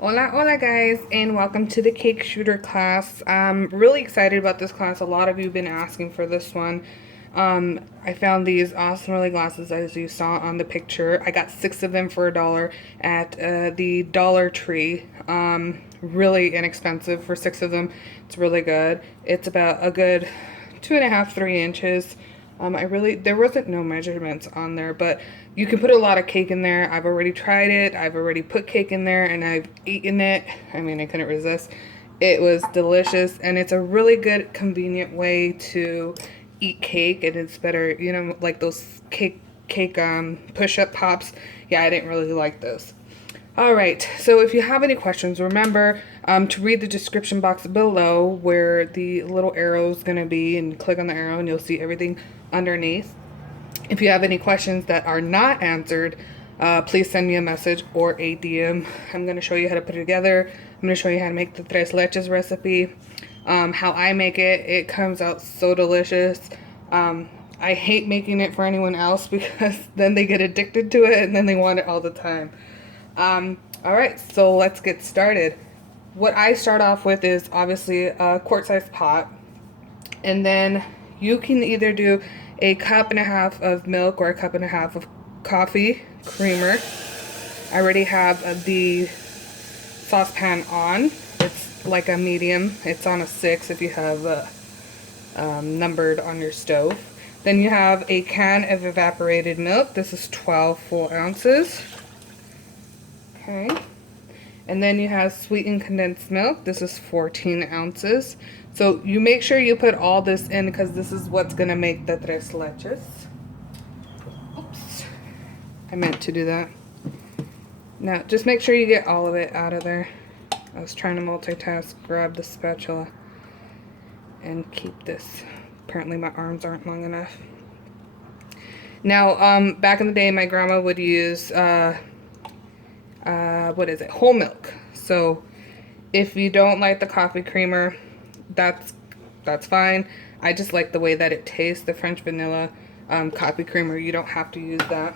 Hola, hola guys, and welcome to the cake shooter class. I'm really excited about this class. A lot of you have been asking for this one. I found these awesome really glasses as you saw on the picture. I got 6 of them for $1 at the Dollar Tree. Really inexpensive for 6 of them. It's really good. It's about a good 2.5, 3 inches. There wasn't no measurements on there, but you can put a lot of cake in there. I've already tried it. I've already put cake in there and I've eaten it. I mean, I couldn't resist. It was delicious and it's a really good, convenient way to eat cake. And it's better, you know, like those cake push-up pops. Yeah, I didn't really like those. All right, so if you have any questions, remember to read the description box below where the little arrow is going to be, and click on the arrow and you'll see everything underneath. If you have any questions that are not answered, please send me a message or a DM. I'm going to show you how to put it together. I'm going to show you how to make the tres leches recipe. How I make it. It comes out so delicious. I hate making it for anyone else because then they get addicted to it and then they want it all the time. Alright, so let's get started. What I start off with is obviously a quart-sized pot, and then you can either do a 1.5 cups of milk or a 1.5 cups of coffee creamer. I already have the saucepan on. It's like a medium. It's on a 6 if you have numbered on your stove. Then you have a can of evaporated milk. This is 12 full ounces. Okay, and then you have sweetened condensed milk. This is 14 ounces. So you make sure you put all this in because this is what's going to make the tres leches. Oops, I meant to do that. Now just make sure you get all of it out of there. I was trying to multitask, grab the spatula and keep this. Apparently my arms aren't long enough. Now back in the day my grandma would use whole milk. So if you don't like the coffee creamer, that's fine. I just like the way that it tastes, the French vanilla coffee creamer. You don't have to use that.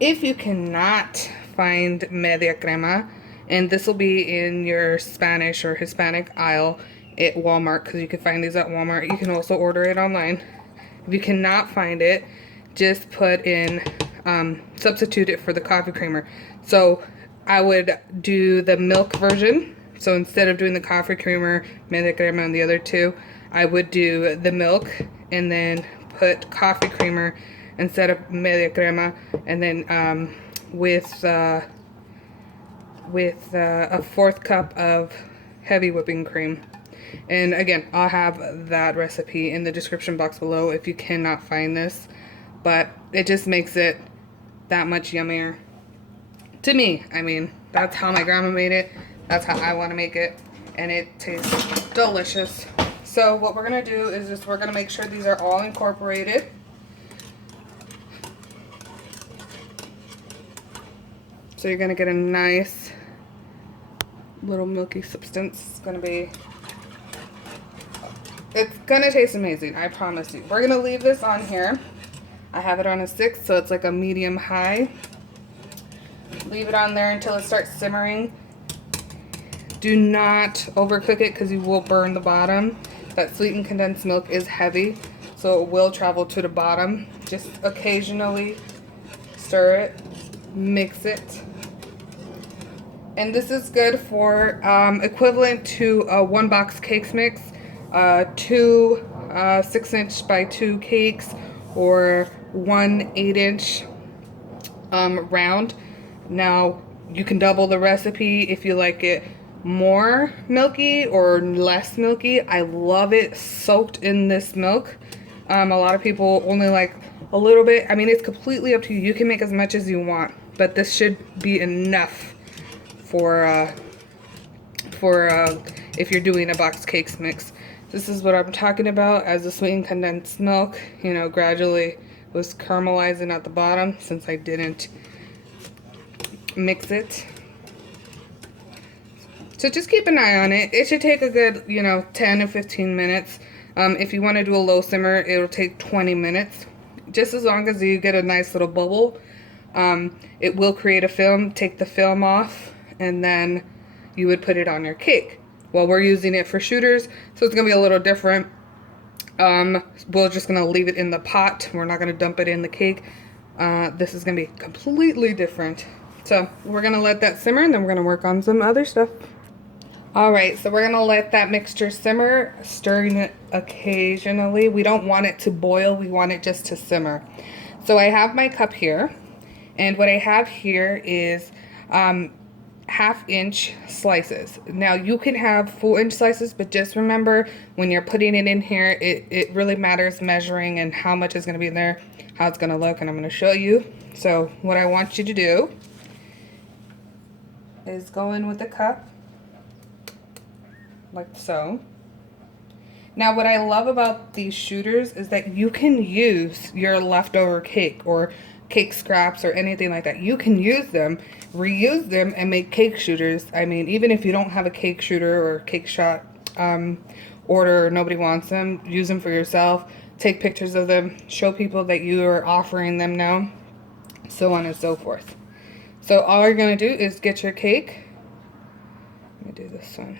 If you cannot find media crema, and this will be in your Spanish or Hispanic aisle at Walmart, because you can find these at Walmart. You can also order it online. If you cannot find it, just put in substitute it for the coffee creamer. So I would do the milk version. So instead of doing the coffee creamer, media crema, and the other two, I would do the milk and then put coffee creamer instead of media crema, and then with a 1/4 cup of heavy whipping cream. And again, I'll have that recipe in the description box below if you cannot find this. But it just makes it that much yummier. To me, I mean, that's how my grandma made it. That's how I want to make it. And it tastes delicious. So what we're going to do is just we're going to make sure these are all incorporated. So you're going to get a nice little milky substance. It's going to taste amazing. I promise you. We're going to leave this on here. I have it on a 6, so it's like a medium high. Leave it on there until it starts simmering. Do not overcook it because you will burn the bottom. That sweetened condensed milk is heavy, so it will travel to the bottom. Just occasionally stir it, mix it. And this is good for equivalent to a 1-box cakes mix, 2 6-inch by 2 cakes, or 1 8-inch round. Now you can double the recipe if you like it more milky or less milky. I love it soaked in this milk. A lot of people only like a little bit. I mean, it's completely up to you. You can make as much as you want, but this should be enough for if you're doing a box cakes mix. This is what I'm talking about as the sweetened condensed milk, you know, gradually was caramelizing at the bottom since I didn't mix it. So just keep an eye on it. It should take a good, 10 to 15 minutes. If you want to do a low simmer, it'll take 20 minutes. Just as long as you get a nice little bubble. It will create a film. Take the film off and then you would put it on your cake. Well, we're using it for shooters, so it's gonna be a little different. We're just gonna leave it in the pot. We're not gonna dump it in the cake. This is gonna be completely different. So we're gonna let that simmer, and then we're gonna work on some other stuff. All right, so we're gonna let that mixture simmer, stirring it occasionally. We don't want it to boil, we want it just to simmer. So I have my cup here, and what I have here is 1/2-inch slices. Now you can have full-inch slices, but just remember when you're putting it in here, it really matters measuring and how much is gonna be in there, how it's gonna look, and I'm gonna show you. So what I want you to do is go in with the cup, like so. Now what I love about these shooters is that you can use your leftover cake or cake scraps or anything like that. You can use them, reuse them, and make cake shooters. I mean, even if you don't have a cake shooter or cake shot order, or nobody wants them, use them for yourself, take pictures of them, show people that you are offering them now, so on and so forth. So all you're gonna do is get your cake. Let me do this one.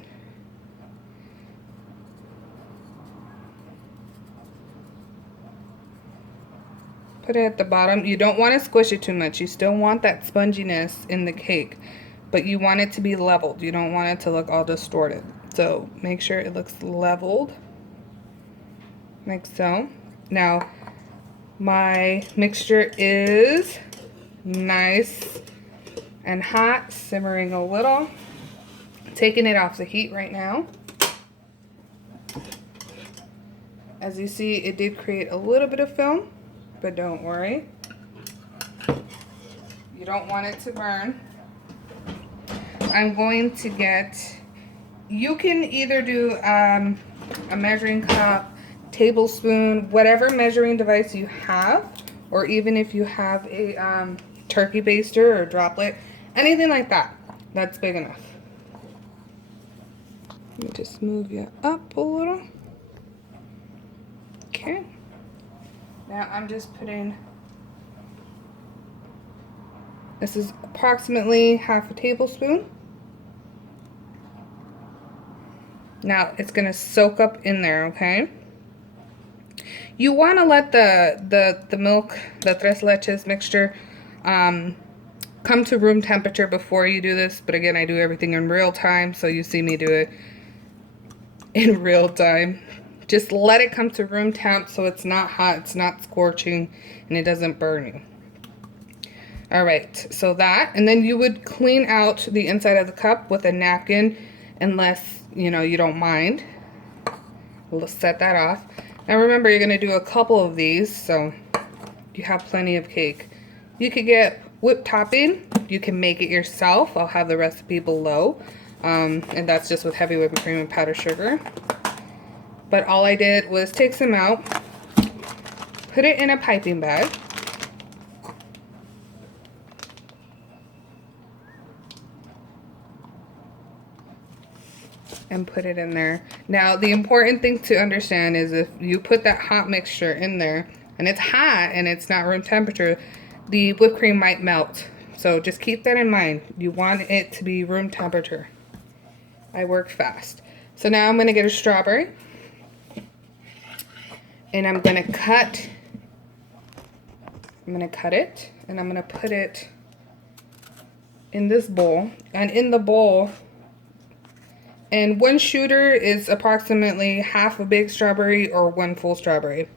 Put it at the bottom. You don't want to squish it too much. You still want that sponginess in the cake, but you want it to be leveled. You don't want it to look all distorted. So make sure it looks leveled, like so. Now my mixture is nice and hot, simmering a little. Taking it off the heat right now. As you see, it did create a little bit of film, but don't worry. You don't want it to burn. I'm going to get, you can either do a measuring cup, tablespoon, whatever measuring device you have, or even if you have a turkey baster or droplet, anything like that, that's big enough. Let me just move you up a little. Okay. Now I'm just putting, this is approximately 1/2 tablespoon. Now it's gonna soak up in there, okay? You wanna let the milk, the tres leches mixture, come to room temperature before you do this, but again, I do everything in real time, so you see me do it in real time. Just let it come to room temp so it's not hot, it's not scorching, and it doesn't burn you. All right, so that, and then you would clean out the inside of the cup with a napkin, unless, you know, you don't mind. We'll set that off. Now remember, you're gonna do a couple of these, so you have plenty of cake. You could get whipped topping, you can make it yourself. I'll have the recipe below, and that's just with heavy whipping cream and powdered sugar. But all I did was take some out, put it in a piping bag, and put it in there. Now the important thing to understand is if you put that hot mixture in there and it's hot and it's not room temperature, the whipped cream might melt. So just keep that in mind. You want it to be room temperature. I work fast. So now I'm gonna get a strawberry. And I'm gonna cut it, and I'm gonna put it in this bowl. And in the bowl, and one shooter is approximately 1/2 a big strawberry or 1 full strawberry.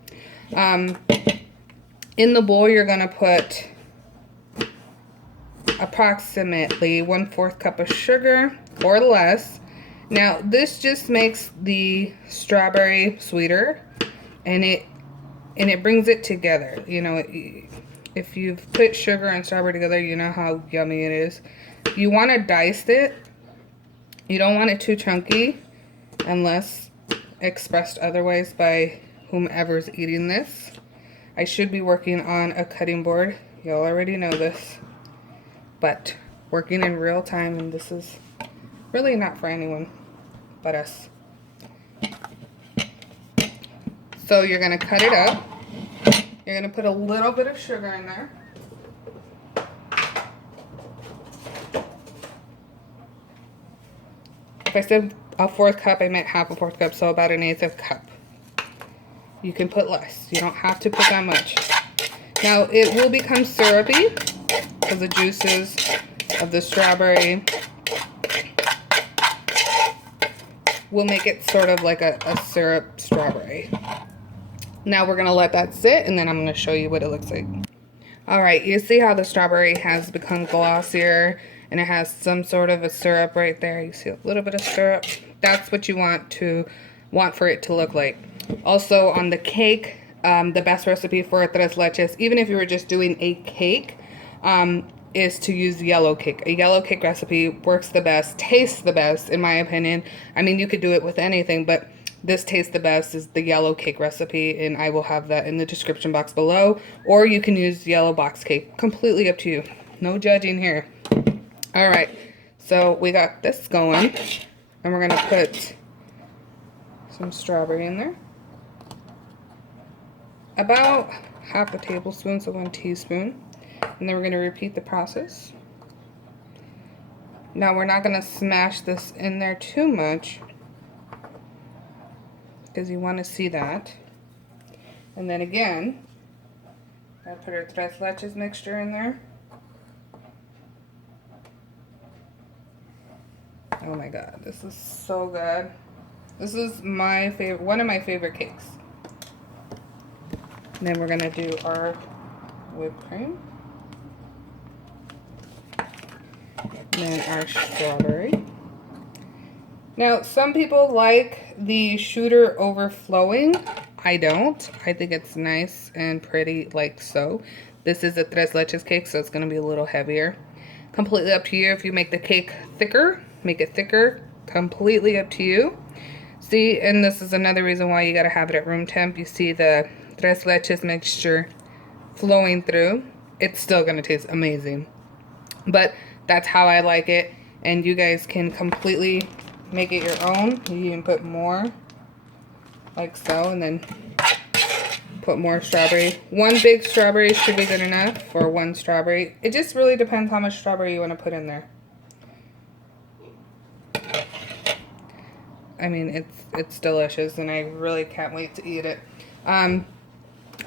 In the bowl, you're gonna put approximately 1/4 cup of sugar or less. Now this just makes the strawberry sweeter. And it brings it together. You know, if you've put sugar and strawberry together, you know how yummy it is. You want to dice it. You don't want it too chunky unless expressed otherwise by whomever's eating this. I should be working on a cutting board. Y'all already know this. But working in real time, and this is really not for anyone but us. So you're gonna cut it up. You're gonna put a little bit of sugar in there. if I said a 4th cup, I meant half a 4th cup, so about an 1/8 of a cup. You can put less. You don't have to put that much. Now, it will become syrupy because the juices of the strawberry will make it sort of like a syrup strawberry. Now we're gonna let that sit, and then I'm gonna show you what it looks like. All right, you see how the strawberry has become glossier and it has some sort of a syrup right there. You see a little bit of syrup. That's what you want for it to look like. Also on the cake, the best recipe for tres leches, even if you were just doing a cake, is to use yellow cake. A yellow cake recipe works the best, tastes the best, in my opinion. I mean, you could do it with anything, but this tastes the best is the yellow cake recipe, and I will have that in the description box below. Or you can use yellow box cake. Completely up to you. No judging here. All right, so we got this going, and we're gonna put some strawberry in there. About half a tablespoon, so 1 teaspoon. And then we're going to repeat the process. Now we're not going to smash this in there too much because you want to see that. And then again, I put our tres leches mixture in there. Oh my god, this is so good. This is my favorite, one of my favorite cakes. And then we're going to do our whipped cream. And then our strawberry. Now, some people like the shooter overflowing. I don't. I think it's nice and pretty like so. This is a tres leches cake, so it's going to be a little heavier. Completely up to you. If you make the cake thicker, make it thicker. Completely up to you. See, and this is another reason why you got to have it at room temp. You see the tres leches mixture flowing through. It's still going to taste amazing. But that's how I like it. And you guys can completely make it your own. You can put more like so, and then put more strawberry. 1 big strawberry should be good enough for 1 strawberry. It just really depends how much strawberry you want to put in there. I mean, it's delicious, and I really can't wait to eat it.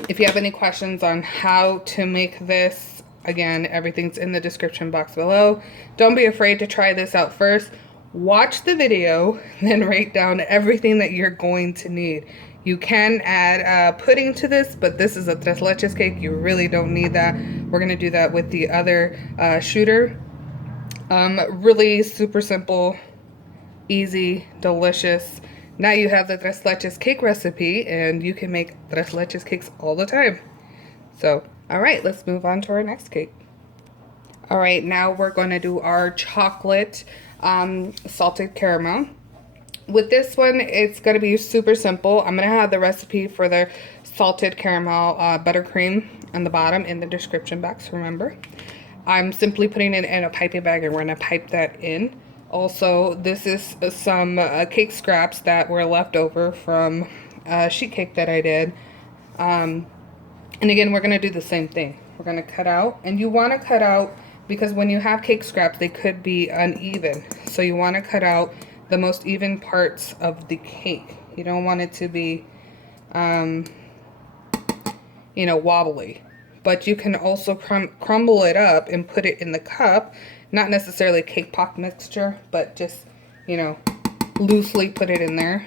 If you have any questions on how to make this, again, everything's in the description box below. Don't be afraid to try this out first. Watch the video, then write down everything that you're going to need. You can add pudding to this, but this is a tres leches cake. You really don't need that. We're going to do that with the other shooter. Really super simple, easy, delicious. Now you have the tres leches cake recipe, and you can make tres leches cakes all the time. So, all right, let's move on to our next cake. All right, now we're going to do our chocolate salted caramel. With this one, it's going to be super simple. I'm going to have the recipe for the salted caramel buttercream on the bottom in the description box, remember. I'm simply putting it in a piping bag, and we're going to pipe that in. Also, this is some cake scraps that were left over from sheet cake that I did. And again, we're going to do the same thing. We're going to cut out, and you want to cut out because when you have cake scraps, they could be uneven. So you want to cut out the most even parts of the cake. You don't want it to be, you know, wobbly. But you can also crumble it up and put it in the cup. Not necessarily cake pop mixture, but just, you know, loosely put it in there.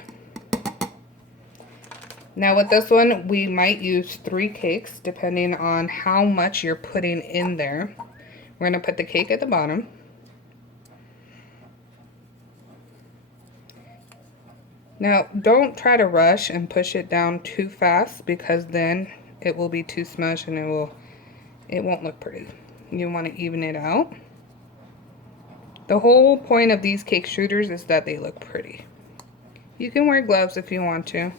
Now with this one, we might use 3 cakes depending on how much you're putting in there. We're going to put the cake at the bottom. Now, don't try to rush and push it down too fast because then it will be too smushed and it won't look pretty. You want to even it out. The whole point of these cake shooters is that they look pretty. You can wear gloves if you want to.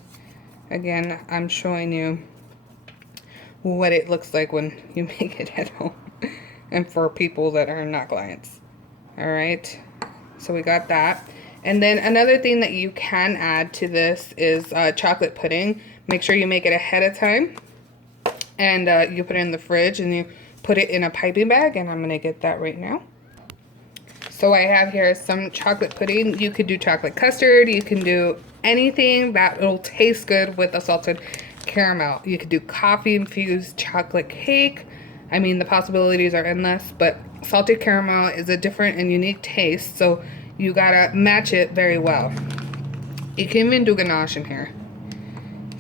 Again, I'm showing you what it looks like when you make it at home and for people that are not clients. Alright, so we got that. And then another thing that you can add to this is chocolate pudding. Make sure you make it ahead of time. And you put it in the fridge and you put it in a piping bag. And I'm going to get that right now. So I have here some chocolate pudding. You could do chocolate custard. You can do anything that will taste good with a salted caramel. You could do coffee infused chocolate cake. I mean, the possibilities are endless, but salted caramel is a different and unique taste, so you gotta match it very well. You can even do ganache in here.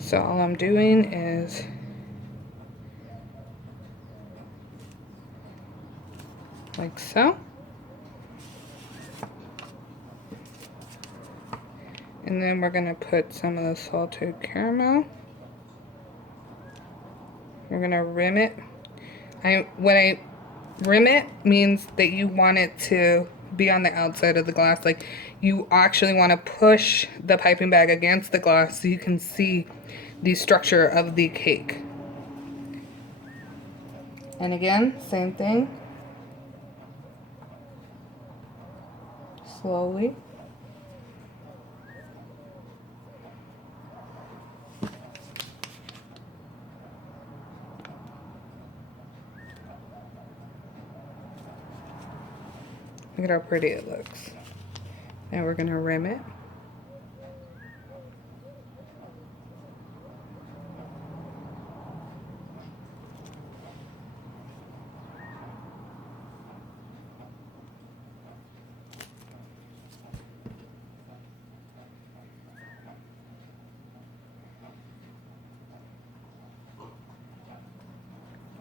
So all I'm doing is like so. And then we're gonna put some of the salted caramel. We're gonna rim it. When I rim it means that you want it to be on the outside of the glass. Like you actually want to push the piping bag against the glass so you can see the structure of the cake. And again, same thing. Slowly. Look at how pretty it looks. Now we're gonna rim it.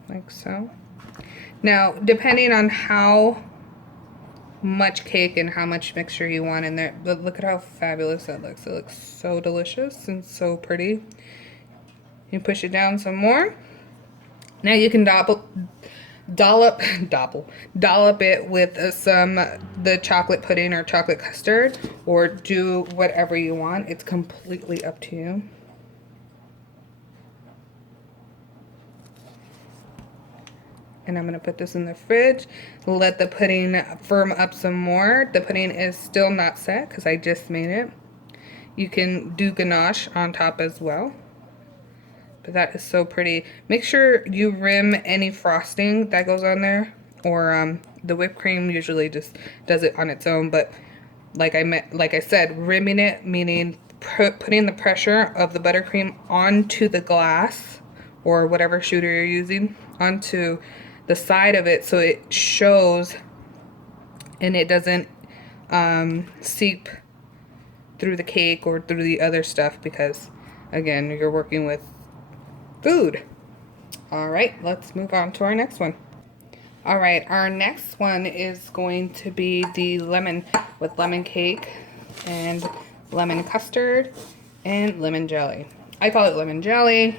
Like so. Now, depending on how much cake and how much mixture you want in there, but look at how fabulous that looks. It looks so delicious and so pretty. You push it down some more. Now you can dollop it with the chocolate pudding or chocolate custard, or do whatever you want. It's completely up to you. And I'm gonna put this in the fridge, let the pudding firm up some more. The pudding is still not set because I just made it. You can do ganache on top as well. But that is so pretty. Make sure you rim any frosting that goes on there, or the whipped cream usually just does it on its own. But like I said, rimming it, meaning putting the pressure of the buttercream onto the glass or whatever shooter you're using, onto the side of it so it shows and it doesn't seep through the cake or through the other stuff, because again, you're working with food. All right, let's move on to our next one. All right, our next one is going to be the lemon with lemon cake and lemon custard and lemon jelly. I call it lemon jelly.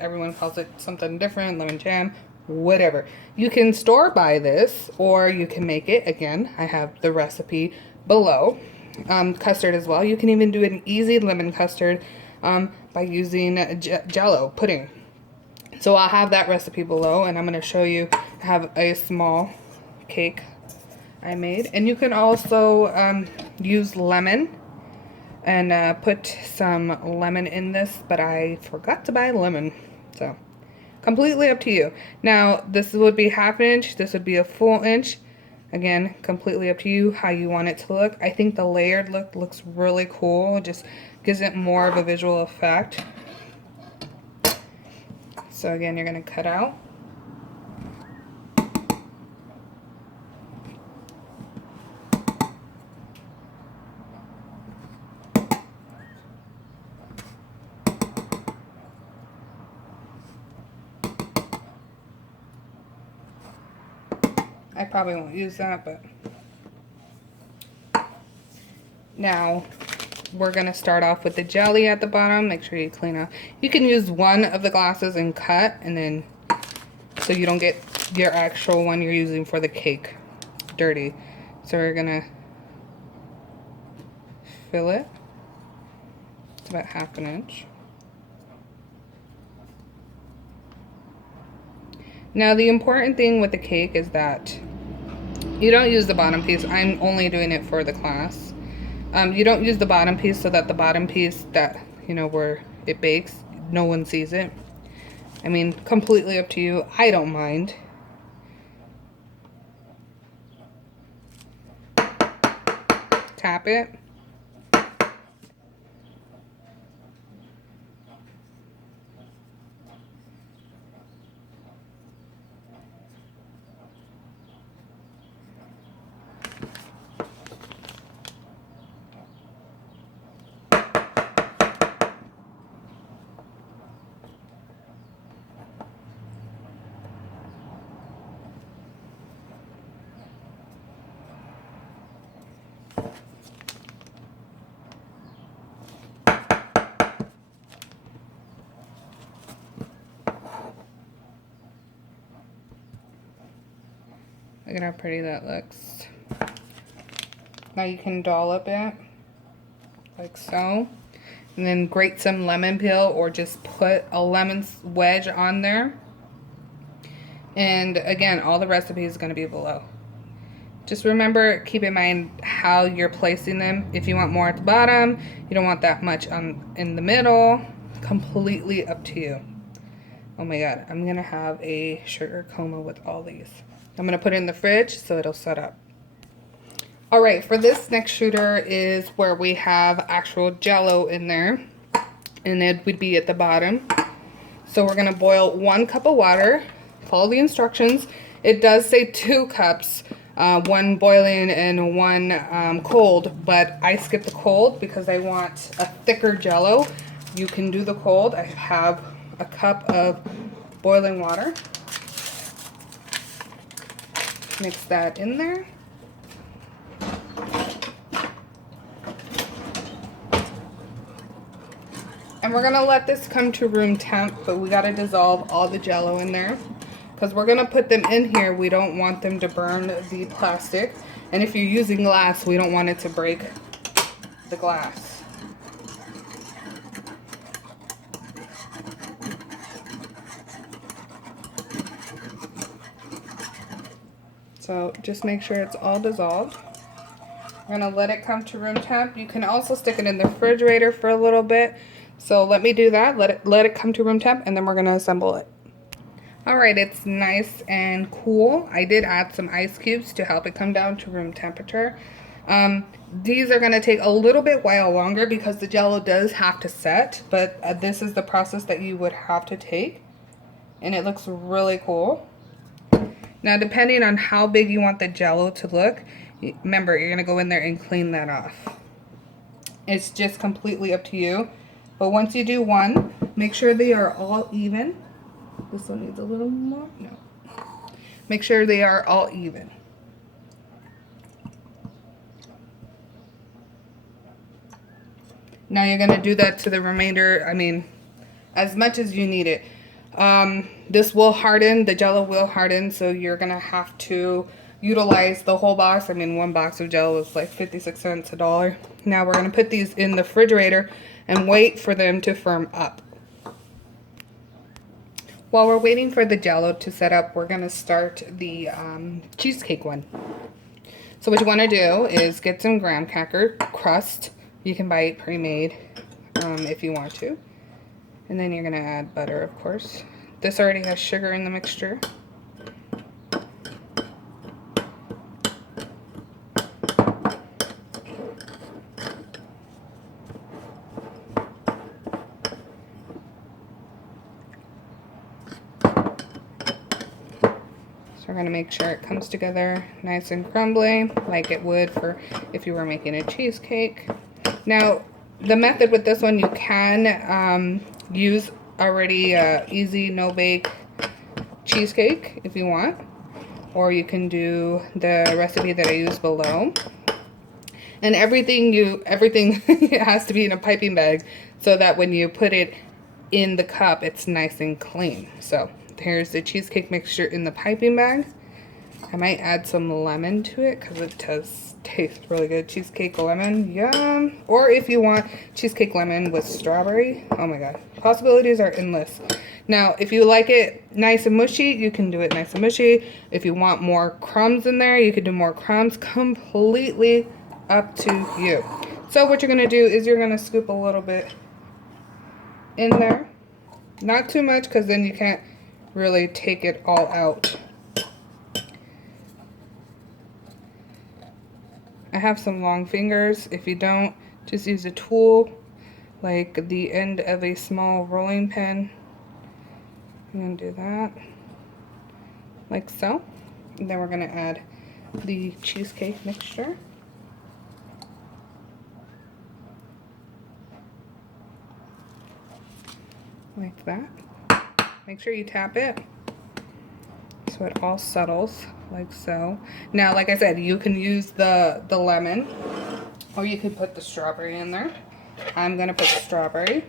Everyone calls it something different, lemon jam, whatever. You can store buy this, or you can make it. Again, I have the recipe below. Custard as well. You can even do an easy lemon custard by using Jello pudding. So I'll have that recipe below, and I'm going to show you. I have a small cake I made, and you can also use lemon and put some lemon in this, but I forgot to buy lemon, so completely up to you. Now this would be ½ inch, this would be a full inch. Again, completely up to you how you want it to look. I think the layered look looks really cool. It just gives it more of a visual effect. So again, you're going to cut out. I probably won't use that, but now we're going to start off with the jelly at the bottom. Make sure you clean up. You can use one of the glasses and cut, and then so you don't get your actual one you're using for the cake dirty. So we're going to fill it. It's about ½ inch. Now the important thing with the cake is that you don't use the bottom piece. I'm only doing it for the class. You don't use the bottom piece so that the bottom piece that, you know, where it bakes, no one sees it. I mean, completely up to you. I don't mind. tap it. Look at how pretty that looks. Now you can dollop it like so. And then grate some lemon peel or just put a lemon wedge on there. And again, all the recipe is going to be below. Just remember, keep in mind how you're placing them. If you want more at the bottom, you don't want that much in the middle. Completely up to you. Oh my god, I'm going to have a sugar coma with all these. I'm going to put it in the fridge so it'll set up. Alright, for this next shooter is where we have actual Jello in there. And it would be at the bottom. So we're going to boil 1 cup of water. Follow the instructions. It does say 2 cups. 1 boiling and 1 cold. But I skipped the cold because I want a thicker Jello. You can do the cold. I have a cup of boiling water. Mix that in there. And we're going to let this come to room temp, but we got to dissolve all the Jello in there. Because we're going to put them in here, we don't want them to burn the plastic. And if you're using glass, we don't want it to break the glass. So just make sure it's all dissolved. We're going to let it come to room temp. You can also stick it in the refrigerator for a little bit. So let me do that, let it come to room temp, and then we're going to assemble it. Alright, it's nice and cool. I did add some ice cubes to help it come down to room temperature. These are going to take a little bit while longer because the Jello does have to set, but this is the process that you would have to take. And it looks really cool. Now, depending on how big you want the Jello to look, remember, you're going to go in there and clean that off. It's just completely up to you. But once you do one, make sure they are all even. This one needs a little more. No. Make sure they are all even. Now you're going to do that to the remainder, I mean, as much as you need it. This will harden, the Jello will harden, so you're going to have to utilize the whole box. I mean, 1 box of Jello is like 56 cents, $1. Now we're going to put these in the refrigerator and wait for them to firm up. While we're waiting for the Jello to set up, we're going to start the cheesecake one. So what you want to do is get some graham cracker crust. You can buy it pre-made if you want to. And then you're going to add butter, of course. This already has sugar in the mixture. So we're going to make sure it comes together nice and crumbly, like it would for if you were making a cheesecake. Now, the method with this one, you can use already easy no-bake cheesecake if you want. Or you can do the recipe that I use below. And everything has to be in a piping bag so that when you put it in the cup, it's nice and clean. So here's the cheesecake mixture in the piping bag. I might add some lemon to it because it does taste really good. Cheesecake lemon, yum. Or if you want cheesecake lemon with strawberry, oh my god. Possibilities are endless. Now, if you like it nice and mushy, you can do it nice and mushy. If you want more crumbs in there, you can do more crumbs. Completely up to you. So what you're going to do is you're going to scoop a little bit in there. Not too much because then you can't really take it all out. I have some long fingers. If you don't, just use a tool like the end of a small rolling pin. I'm going to do that like so. And then we're going to add the cheesecake mixture. Like that. Make sure you tap it so it all settles like so. Now, like I said, you can use the lemon, or you could put the strawberry in there. I'm gonna put strawberry.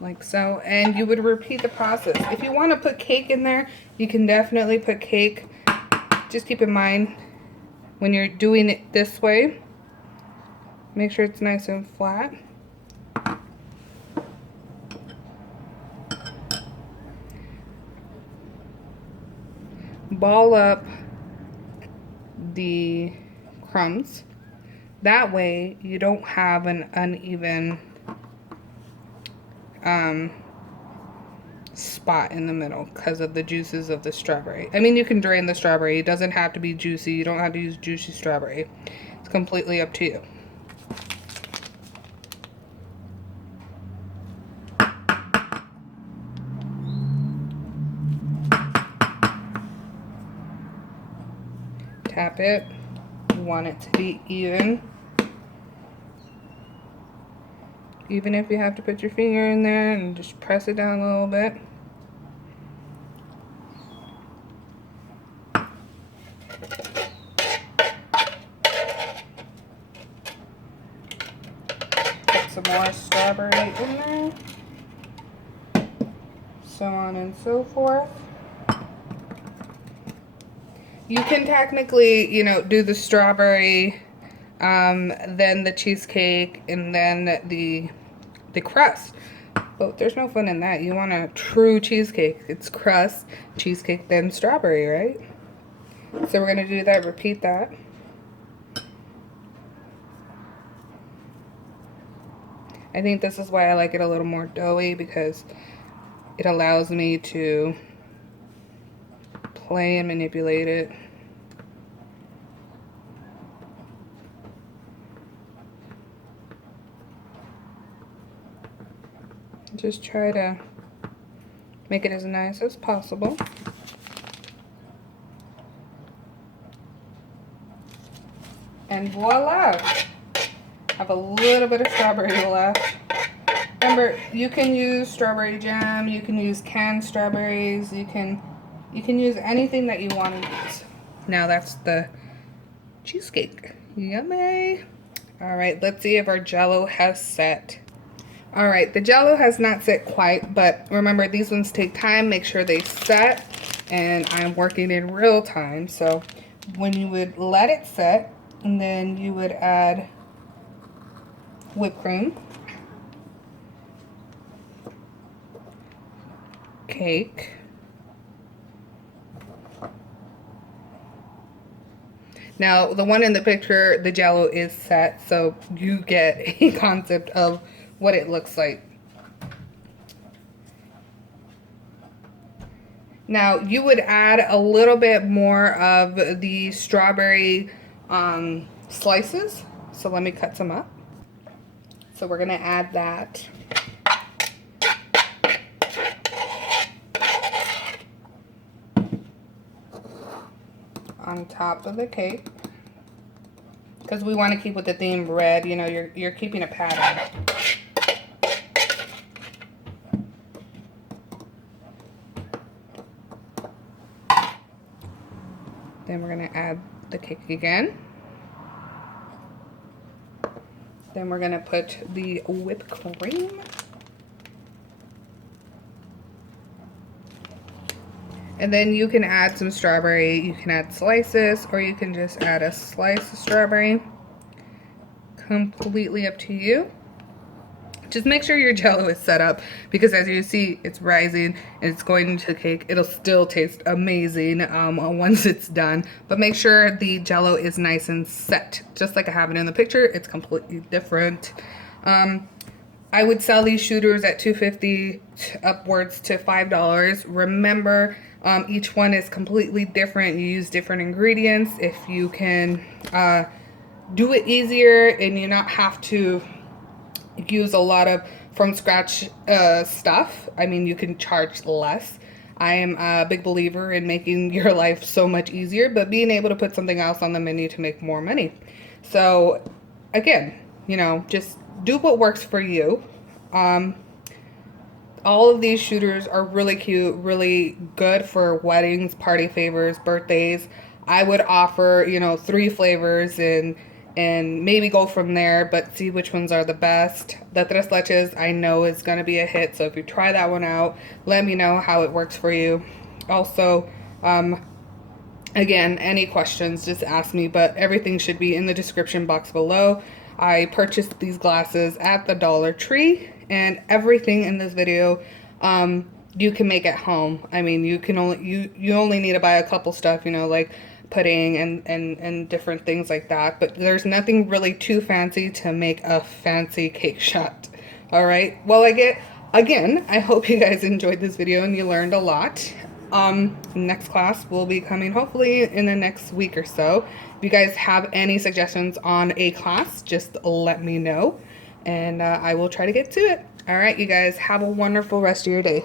Like so, and you would repeat the process. If you want to put cake in there, you can definitely put cake. Just keep in mind, when you're doing it this way, make sure it's nice and flat. Ball up the crumbs. That way you don't have an uneven spot in the middle because of the juices of the strawberry. I mean, you can drain the strawberry. It doesn't have to be juicy. You don't have to use juicy strawberry. It's completely up to you. Tap it. You want it to be even. Even if you have to put your finger in there and just press it down a little bit. Put some more strawberry in there. So on and so forth. You can technically, you know, do the strawberry, then the cheesecake, and then the crust. But there's no fun in that. You want a true cheesecake. It's crust, cheesecake, then strawberry, right? So we're going to do that, repeat that. I think this is why I like it a little more doughy, because it allows me to play and manipulate it. Just try to make it as nice as possible. And voila! Have a little bit of strawberry left. Remember, you can use strawberry jam, you can use canned strawberries, you can use anything that you want to use. Now that's the cheesecake. Yummy! Alright, let's see if our Jello has set. Alright, the Jello has not set quite, but remember, these ones take time. Make sure they set, and I'm working in real time. So when you would let it set, and then you would add whipped cream, cake, now the one in the picture, the Jello is set, so you get a concept of what it looks like. Now you would add a little bit more of the strawberry slices, so let me cut some up. So we're gonna add that. On top of the cake, because we want to keep with the theme red. You know, you're keeping a pattern. Then we're going to add the cake again. Then we're going to put the whipped cream. And then you can add some strawberry. You can add slices, or you can just add a slice of strawberry. Completely up to you. Just make sure your Jello is set up, because as you see, it's rising and it's going into the cake. It'll still taste amazing once it's done, but make sure the Jello is nice and set. Just like I have it in the picture, it's completely different. I would sell these shooters at $2.50 upwards to $5. Remember, each one is completely different. You use different ingredients. If you can do it easier and you not have to use a lot of from scratch stuff, I mean, you can charge less. I am a big believer in making your life so much easier, but being able to put something else on the menu to make more money. So again, you know, just do what works for you. All of these shooters are really cute, really good for weddings, party favors, birthdays. I would offer, you know, 3 flavors and maybe go from there, but see which ones are the best. The Tres Leches I know is going to be a hit, so if you try that one out, let me know how it works for you. Also, again, any questions, just ask me, but everything should be in the description box below. I purchased these glasses at the Dollar Tree, and everything in this video you can make at home. I mean, you can only you only need to buy a couple stuff, you know, like pudding and different things like that, but there's nothing really too fancy to make a fancy cake shot. All right, well, again, I hope you guys enjoyed this video and you learned a lot. Next class will be coming hopefully in the next week or so. If you guys have any suggestions on a class, just let me know and I will try to get to it. All right, you guys have a wonderful rest of your day.